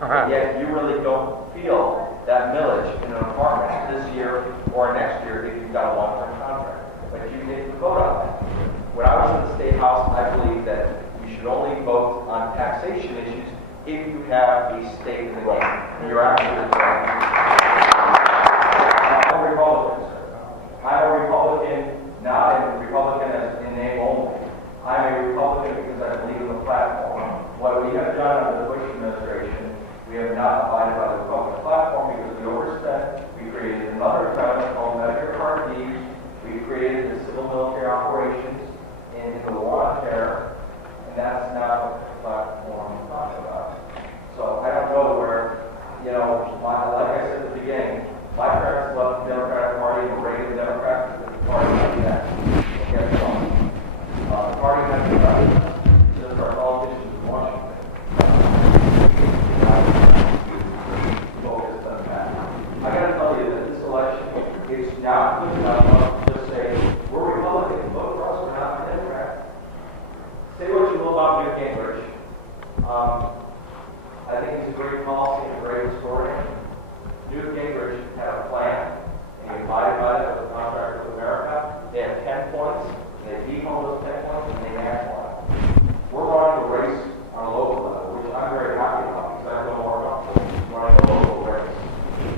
and yet you really don't feel that millage in an apartment this year or next year if you've got a long-term contract. But you didn't vote on that. When I was in the State House, I believe that you should only vote on taxation issues if you have a stake in the game. And you're absolutely correct. I'm a Republican, sir. I'm a Republican, not a Republican as in name only. I'm a Republican because I believe in the platform. What we have done under the Bush administration, we have not abided by the Republican platform because we overspent. We created another entitlement called Medicare Part D. We created the civil military operations in the war on terror, and that's not what the platform is talking about. So I don't know where, like I said at the beginning, my parents left the Democratic Party and the Reagan Democrats because the party like that. And guess what? The party has the president, just our politicians in Washington. Focus on that. I got to tell you that this election is not good enough to just say, we're Republican, vote for us, we're not Democrat. Say what you will about Newt Gingrich. I think he's a great policy and a great historian. Newt Gingrich had a plan, and he abided by it with the contract with America. They had 10 points, and they detailed those 10 points, and they nationalized. We're running a race on a local level, which I'm very happy about, because I feel more comfortable running a local race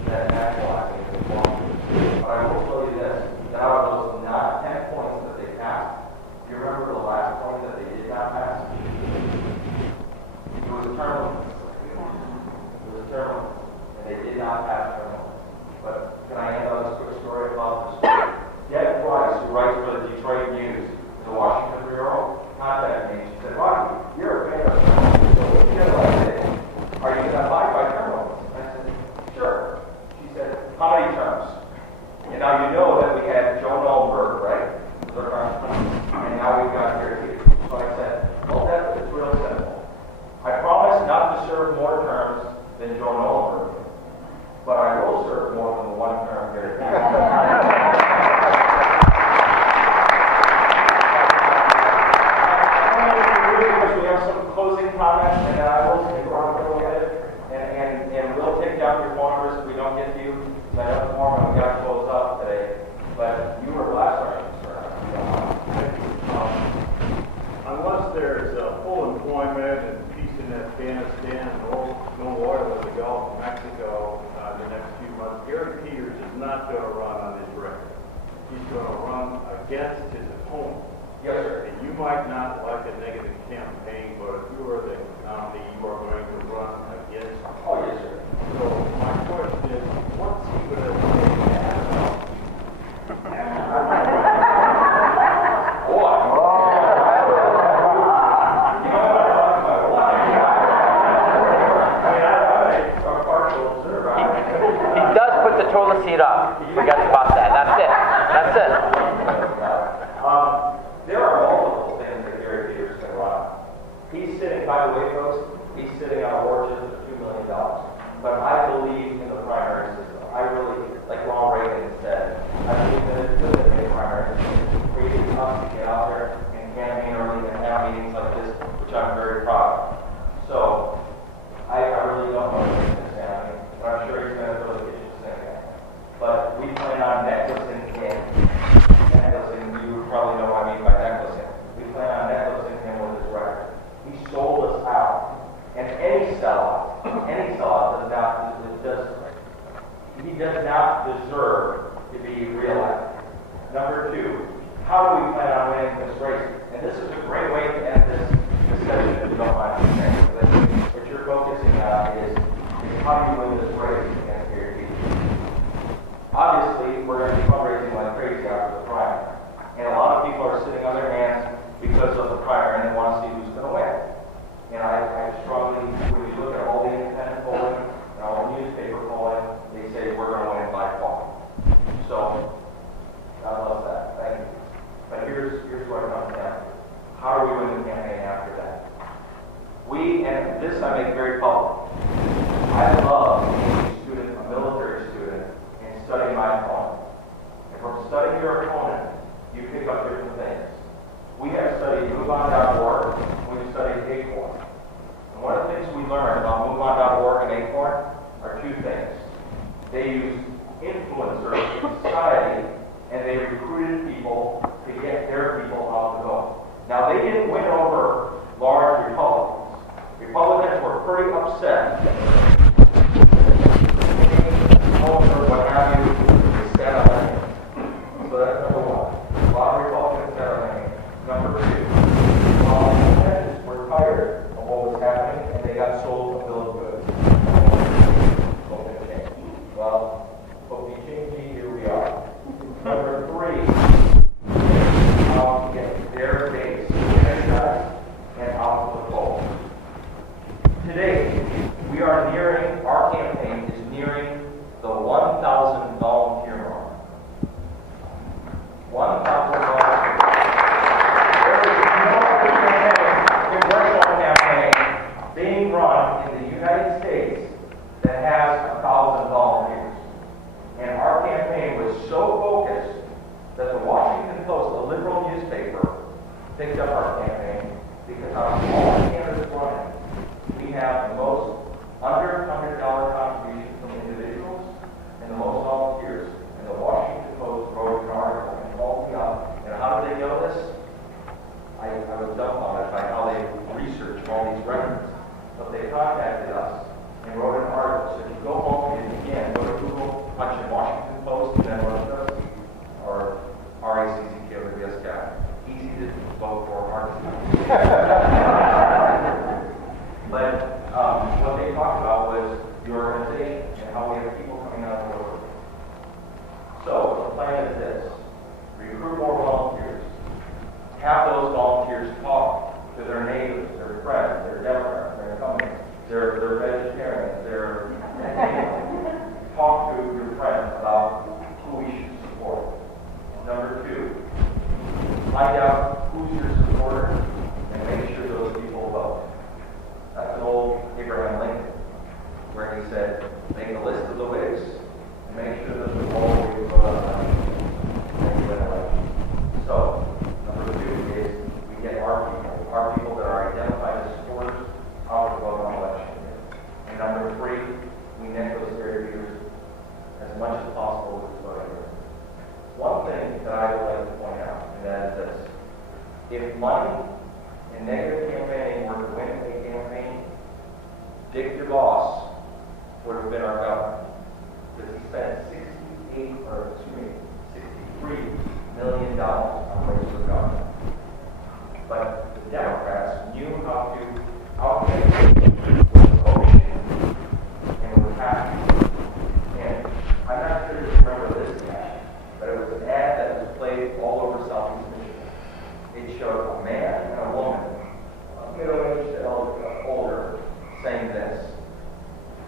than nationalizing it. But I will tell you this, that out of those not 10 points that they passed, do you remember the last point that they did not pass? It was a term limit. It was a term limit. And they did not pass term limits. But can I end on this quick story about this story? Deb Price, who writes for the Detroit News, the Washington Bureau, contacted me. She said, Rocky, you're a fan of term limits. So what are you going to abide by term limits? I said, sure. She said, how many terms? And now you know that we had Joan Olberg, right? And now we've got here too. So I said, Audette, it's real simple. I promise not to serve more terms than Joan Olberg, but I will serve more than the one term here. We have some closing comments, and then I will take around a little bit, and we'll take down your phone numbers if we don't get to you. I know the form and we got to close up today, but you were last question, sir. Unless there's full employment and peace in Afghanistan and no oil in the Gulf of Mexico the next few months, Gary Peters is not going to run on his record. He's going to run against his opponent. Yes, sir. And you might not like a negative campaign, but if you are the nominee, you are going to run against him. Oh, yes, sir. So my question is, what's he going to say about toilet seat up. Forget about that. That's it. That's it. There are multiple things that Gary Peters can run. He's sitting, by the way, folks, he's sitting on a war chest of $2 million. But I believe in the primary system. I really, like Ronald Reagan said, I believe that it's good that they primary system. It's crazy tough to get out there and campaign early and have meetings like this, which I'm very proud of. So, I really don't know what's going to happen, but I'm sure he's going to throw the kitchen sink at it. But we plan on necklacing him. Necklacing, you probably know what I mean by necklacing. We plan on necklacing him with his record. He sold us out. And any sellout does not deserve to be reelected. Number two, how do we plan on winning this race? And this is a great way to end this discussion, if you don't mind me saying. What you're focusing on is how do you win this race against Gary Peters? Obviously, we're going to be fundraising like crazy after the primary. And a lot of people are sitting on their hands because of the primary and they want to see who's going to win. And I strongly, when you look at all the independent polling and all the newspaper polling, they say we're going to win by far. So, God loves that. Thank you. But here's what it comes down to. How do we win the campaign after that? And this I make very public. I love being a military student, and studying my opponent. And from studying your opponent, you pick up different things. We have studied MoveOn.org, we've studied ACORN. And one of the things we learned about MoveOn.org and They used influencers in society, and they recruited people to get their people out the vote. Now, they didn't win over large Republicans. Republicans were pretty upset. Over what have you, they sat on their hands. So that's number one. A lot of Republicans sat on their hands. Number two, Republicans were tired of what was happening, and they got sold a bill of goods. Okay. Well, hope you change me, here we are. Number three, how to get their base energized and out of the poll. Today, we are nearing, our campaign is nearing the 1,000 volunteer mark. 1,000 volunteers. There is no congressional campaign being run in the United States that has 1,000 volunteers. And our campaign was so focused that the Washington Post, a liberal newspaper, picked up our campaign because out of all the candidates running, we have the most under $100 contribution from individuals and the most volunteers. And the Washington Post wrote an article and called me up. And how did they know this? I was dumbfounded by how they researched all these records. But they contacted us and wrote an article. So if you go home and again, go to Google, punch in Washington Post, and then wrote us, or RACCK, easy to vote for, hard to But what they talked about was the organization and how we have people coming out of the work. So the plan is this: recruit more volunteers, have those volunteers talk to their neighbors, their friends, their Democrats, their incumbents, their vegetarians, their talk to your friends about who we should support. Number two, find out who's your supporter and make sure those people vote. That's an old Abraham Lincoln, where he said, make a list of the Whigs and make sure that the whole Whigs vote on election. So, number two is we get our people that are identified as supporters, out to vote on election day. And number three, we net those area leaders as much as possible with voting. One thing that I would like to point out, and that is this: if money and negative campaigning were to win a campaign, Dick DeVos would have been our governor, because he spent $63 million on race for governor. But the Democrats knew how to outfit with motion and with passion. And I'm not sure if you remember this ad, but it was an ad that was played all over Southeast Michigan. It showed a man and a woman, middle-aged and older, saying this.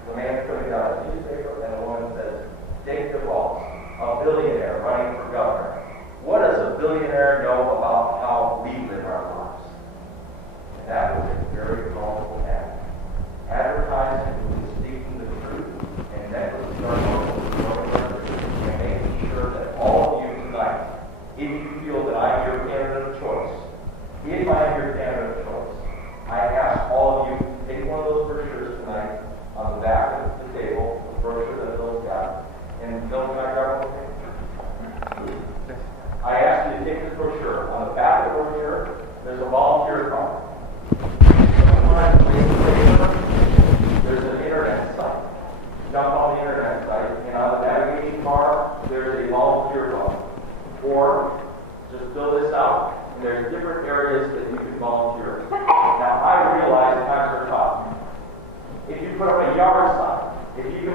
The man putting out a newspaper, and the woman says, Dick DeVos, a billionaire running for governor. What does a billionaire know about how we live our lives? And that was a very powerful ad. Advertising was speaking the truth, and that was and making sure that all of you tonight, if you feel that I'm your candidate of choice, if I'm your candidate of choice, I ask all of you to take one of those brochures tonight on the back of the table, the brochure that Bill's got. And Bill, can I grab one? I ask you to take this brochure. On the back of the brochure, there's a volunteer card. There's an internet site. Jump on the internet site, and on the navigation bar, there's a volunteer button. Or just fill this out, and there's different areas that you can volunteer. Now, I realize times are tough. If you put up a yard sign, if you can